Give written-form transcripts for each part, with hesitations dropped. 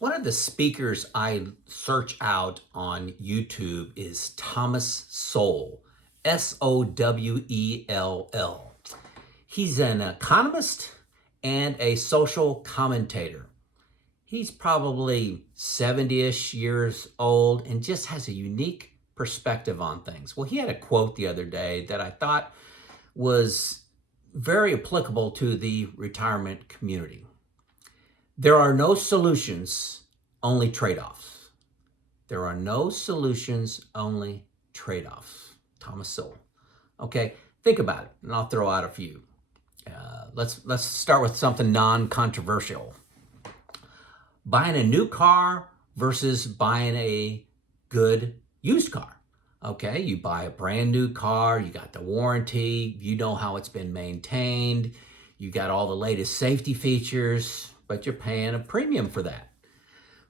One of the speakers I search out on YouTube is Thomas Sowell, Sowell. He's an economist and a social commentator. He's probably 70-ish years old and just has a unique perspective on things. Well, he had a quote the other day that I thought was very applicable to the retirement community. There are no solutions, only trade-offs. There are no solutions, only trade-offs. Thomas Sowell. Okay, think about it, and I'll throw out a few. Let's start with something non-controversial. Buying a new car versus buying a good used car. Okay, you buy a brand new car, you got the warranty, you know how it's been maintained, you got all the latest safety features, but you're paying a premium for that.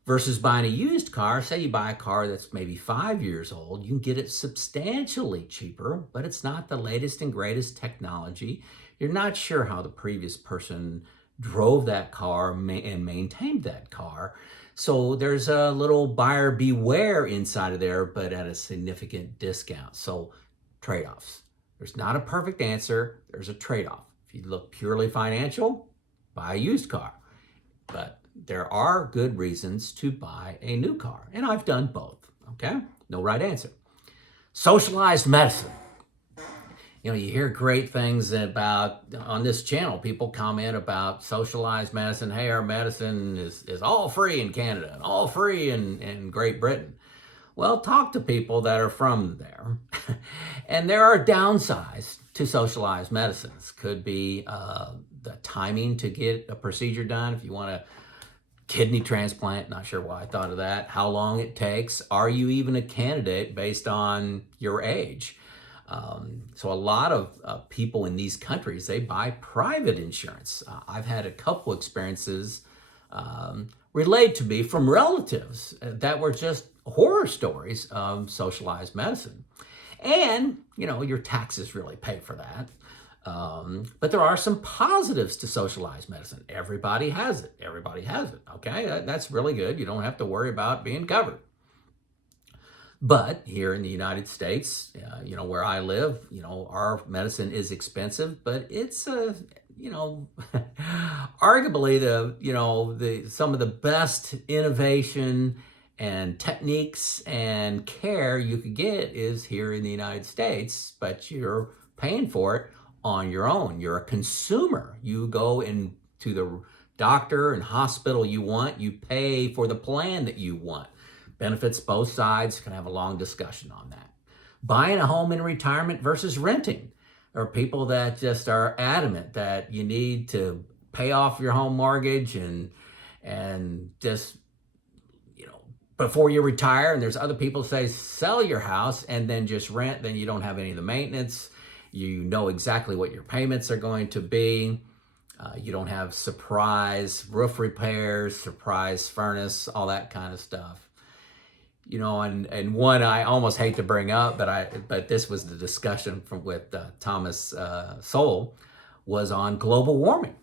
Versus buying a used car, say you buy a car that's maybe 5 years old, you can get it substantially cheaper, but it's not the latest and greatest technology. You're not sure how the previous person drove that car and maintained that car. So there's a little buyer beware inside of there, but at a significant discount. So trade-offs. There's not a perfect answer. There's a trade-off. If you look purely financial, buy a used car. But there are good reasons to buy a new car. And I've done both, okay? No right answer. Socialized medicine. You know, you hear great things about, on this channel, people comment about socialized medicine. Hey, our medicine is all free in Canada and all free in Great Britain. Well, talk to people that are from there. And there are downsides to socialized medicines. Could be the timing to get a procedure done. If you want a kidney transplant, not sure why I thought of that. How long it takes. Are you even a candidate based on your age? So a lot of people in these countries, they buy private insurance. I've had a couple experiences relayed to me from relatives that were just horror stories of socialized medicine. And, you know, your taxes really pay for that. But there are some positives to socialized medicine. Everybody has it. Everybody has it. Okay, that's really good. You don't have to worry about being covered. But here in the United States, you know, where I live, you know, our medicine is expensive, but it's, you know, arguably some of the best innovation and techniques and care you could get is here in the United States, but you're paying for it on your own. You're a consumer. You go into the doctor and hospital you want, you pay for the plan that you want. Benefits both sides, can have a long discussion on that. Buying a home in retirement versus renting. There are people that just are adamant that you need to pay off your home mortgage and just, you know, before you retire. And there's other people say sell your house and then just rent, then you don't have any of the maintenance. You know exactly what your payments are going to be. You don't have surprise roof repairs, surprise furnace, all that kind of stuff. You know, and one I almost hate to bring up, but this was the discussion with Thomas Sowell, was on global warming.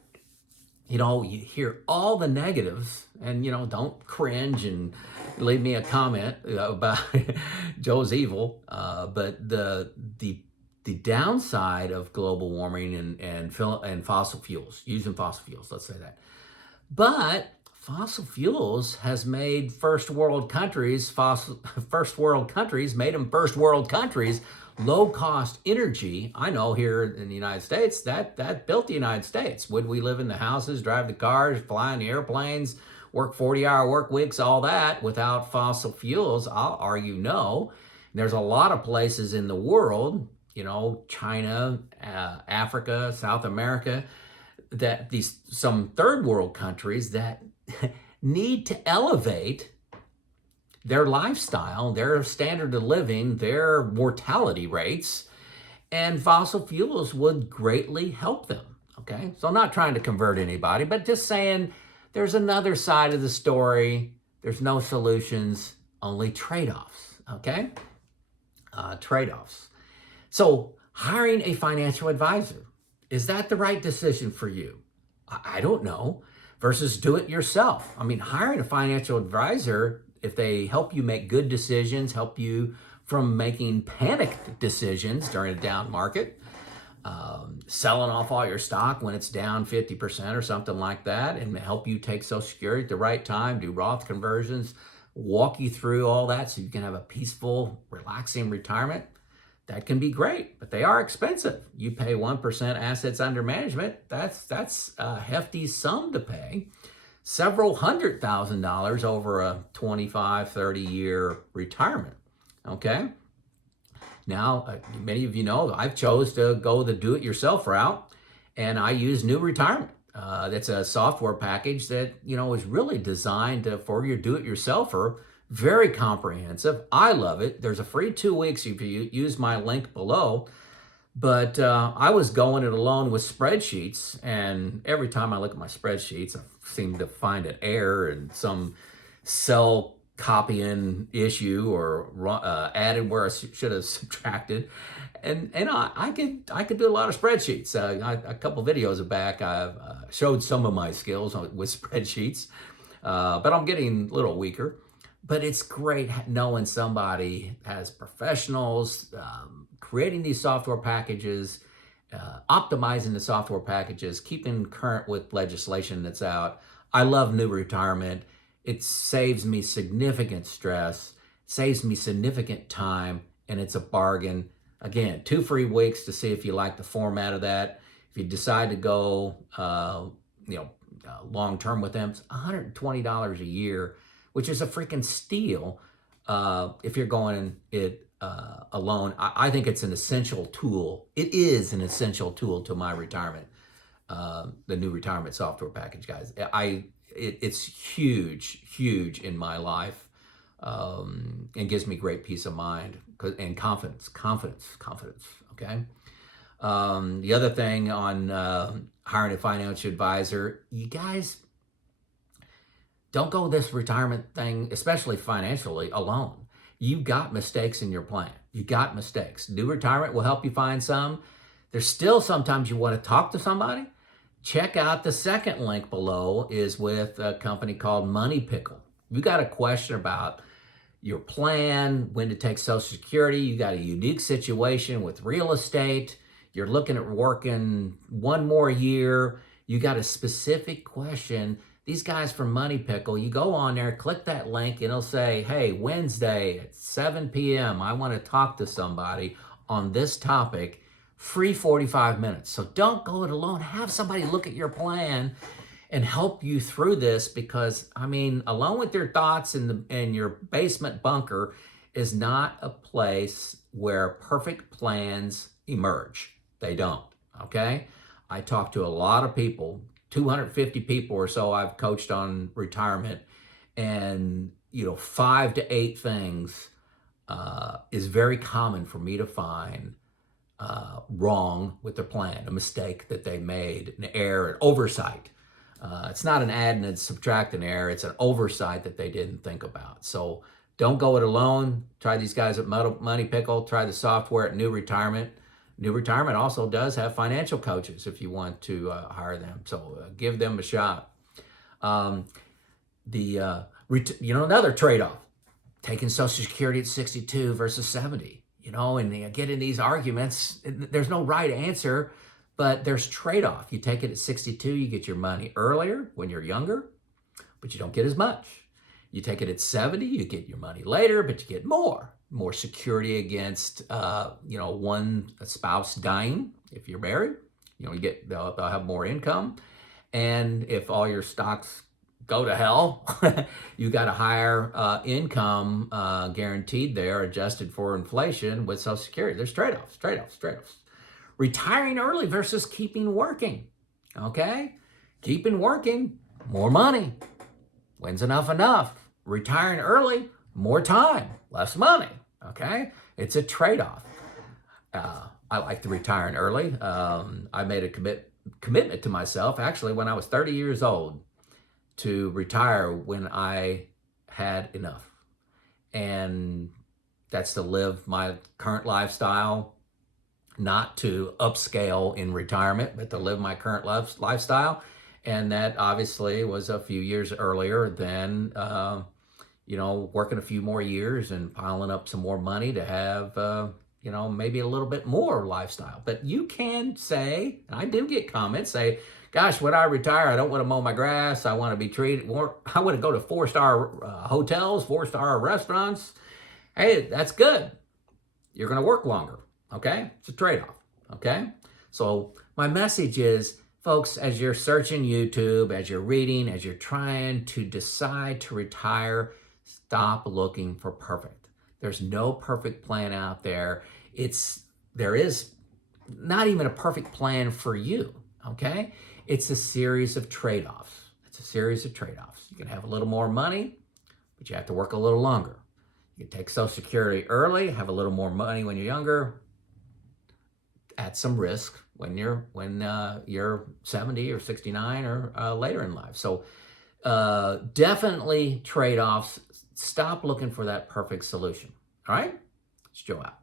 You know, you hear all the negatives, and you know, don't cringe and leave me a comment about Joe's evil. But the downside of global warming and fossil fuels, using fossil fuels, let's say that, but fossil fuels has made first world countries low-cost energy. I know here in the United States, that built the United States. Would we live in the houses, drive the cars, fly in the airplanes, work 40-hour work weeks, all that without fossil fuels? I'll argue no. There's a lot of places in the world, you know, China, Africa, South America, that some third world countries that need to elevate their lifestyle, their standard of living, their mortality rates, and fossil fuels would greatly help them, okay? So I'm not trying to convert anybody, but just saying there's another side of the story. There's no solutions, only trade-offs, okay? Trade-offs. So hiring a financial advisor, is that the right decision for you? I don't know. versus do it yourself. I mean, hiring a financial advisor, if they help you make good decisions, help you from making panicked decisions during a down market, selling off all your stock when it's down 50% or something like that, and help you take Social Security at the right time, do Roth conversions, walk you through all that so you can have a peaceful, relaxing retirement. That can be great, but they are expensive. You pay 1% assets under management. That's a hefty sum to pay. Several $100,000 over a 25, 30-year retirement, okay? Now, many of you know I've chose to go the do-it-yourself route, and I use New Retirement. That's a software package that, is really designed for your do-it-yourselfer. Very comprehensive. I love it. There's a free 2 weeks if you use my link below. But I was going it alone with spreadsheets, and every time I look at my spreadsheets, I seem to find an error in some cell copying issue or added where I should have subtracted. And I could do a lot of spreadsheets. A couple videos back, I showed some of my skills with spreadsheets, but I'm getting a little weaker. But it's great knowing somebody as professionals, creating these software packages, optimizing the software packages, keeping current with legislation that's out. I love New Retirement. It saves me significant stress, saves me significant time, and it's a bargain. Again, 2 free weeks to see if you like the format of that. If you decide to go, long term with them, it's $120 a year, which is a freaking steal if you're going it alone. I think it's an essential tool. It is an essential tool to my retirement, the New Retirement software package, guys. It's huge in my life, and gives me great peace of mind and confidence, okay? The other thing on hiring a financial advisor, you guys, don't go this retirement thing, especially financially, alone. You got mistakes in your plan. You got mistakes. New Retirement will help you find some. There's still sometimes you want to talk to somebody. Check out the second link below is with a company called Pickle. You got a question about your plan, when to take Social Security. You got a unique situation with real estate. You're looking at working 1 more year. You got a specific question. These guys from Pickle, you go on there, click that link, and it'll say, hey, Wednesday at 7 p.m., I want to talk to somebody on this topic, free 45 minutes. So don't go it alone. Have somebody look at your plan and help you through this, because, alone with your thoughts in your basement bunker is not a place where perfect plans emerge. They don't, okay? I talk to a lot of people, 250 people or so I've coached on retirement, and 5 to 8 things is very common for me to find wrong with their plan, a mistake that they made, an error, an oversight. It's not an add and subtract an error, it's an oversight that they didn't think about. So don't go it alone. Try these guys at Pickle. Try the software at New Retirement. New Retirement also does have financial coaches if you want to hire them. So give them a shot. Another trade-off, taking Social Security at 62 versus 70. And they get in these arguments. There's no right answer, but there's trade-off. You take it at 62, you get your money earlier when you're younger, but you don't get as much. You take it at 70, you get your money later, but you get more security against, one spouse dying. If you're married, they'll have more income. And if all your stocks go to hell, you got a higher income guaranteed there, adjusted for inflation with Social Security. There's trade-offs. Retiring early versus keeping working, okay? Keeping working, more money. When's enough? Retiring early, more time, less money, okay? It's a trade-off. I like to retire early. I made a commitment to myself, actually, when I was 30 years old, to retire when I had enough. And that's to live my current lifestyle, not to upscale in retirement, but to live my current lifestyle And that obviously was a few years earlier than, working a few more years and piling up some more money to have, maybe a little bit more lifestyle. But you can say, and I do get comments say, gosh, when I retire, I don't want to mow my grass. I want to be treated more, I want to go to 4-star hotels, 4-star restaurants. Hey, that's good. You're going to work longer. Okay. It's a trade-off. Okay. So my message is, folks, as you're searching YouTube, as you're reading, as you're trying to decide to retire, stop looking for perfect. There's no perfect plan out there. There is not even a perfect plan for you, okay? It's a series of trade-offs. It's a series of trade-offs. You can have a little more money, but you have to work a little longer. You can take Social Security early, have a little more money when you're younger, at some risk when you're 70 or 69 or later in life. So definitely trade-offs. Stop looking for that perfect solution. All right? It's Joe out.